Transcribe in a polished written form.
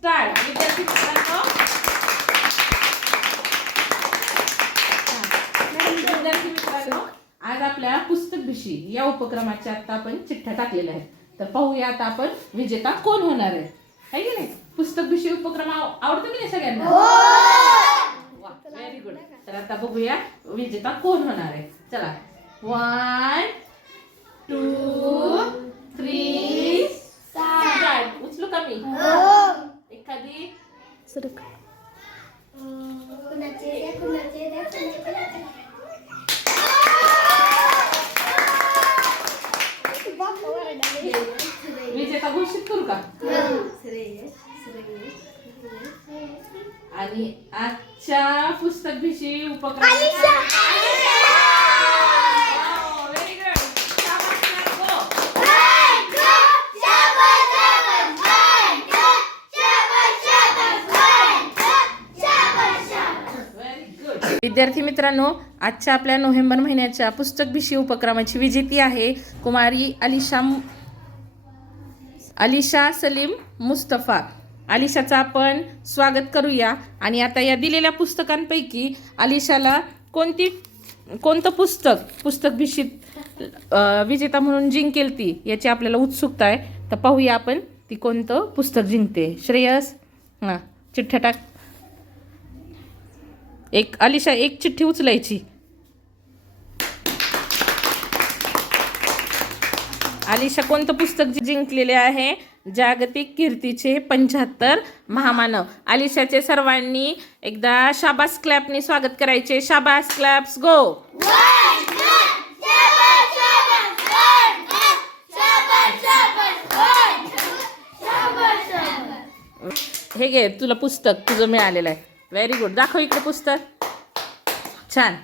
Start. विद्यार्थी मित्रांनो, आज आपल्या पुस्तक भिशी या उपक्रमाच्या आता आपण चिठ्ठ्या टाकलेल्या आहेत. तर पाहूया आता आपण विजेता कोण होणार आहे की नाही. पुस्तक भिशी उपक्रम आवडतो की नाही सगळ्यांना? Very good. तर आता बघूया विजेता कोण होणार आहे. चला 1 2 3 स्टार्ट. उचलू का मी? एखादी विजेता घोषित करू का? आणि आजच्या पुस्तक भिशी उपक्रम विद्यार्थी मित्रांनो, आजच्या आपल्या नोव्हेंबर महिन्याच्या पुस्तक भिशी उपक्रमाची विजेती आहे कुमारी अलिशा सलीम मुस्तफा. अलिशाचं आपण स्वागत करूया. आणि आता या दिलेल्या पुस्तकांपैकी अलिशाला कोणतं पुस्तक भिशीत विजेता म्हणून जिंकेल ती याची आपल्याला उत्सुकता आहे. तर पाहूया आपण ती कोणतं पुस्तक जिंकते. श्रेयस, हां चिठ्ठ्या टाक. अलिशा एक चिठ्ठी उचलायची. अलिशा कोणतं पुस्तक जिंकलेले आहे? जागतिक कीर्तीचे 75 महामानव. अलिशाचे सर्वांनी एकदा शाबास क्लॅपने स्वागत करायचे. शाबास क्लॅप्स गो. हे घे तुला पुस्तक तुझं मिळालेलं आहे. Very good. दाखव इकडे पुस्तक. छान.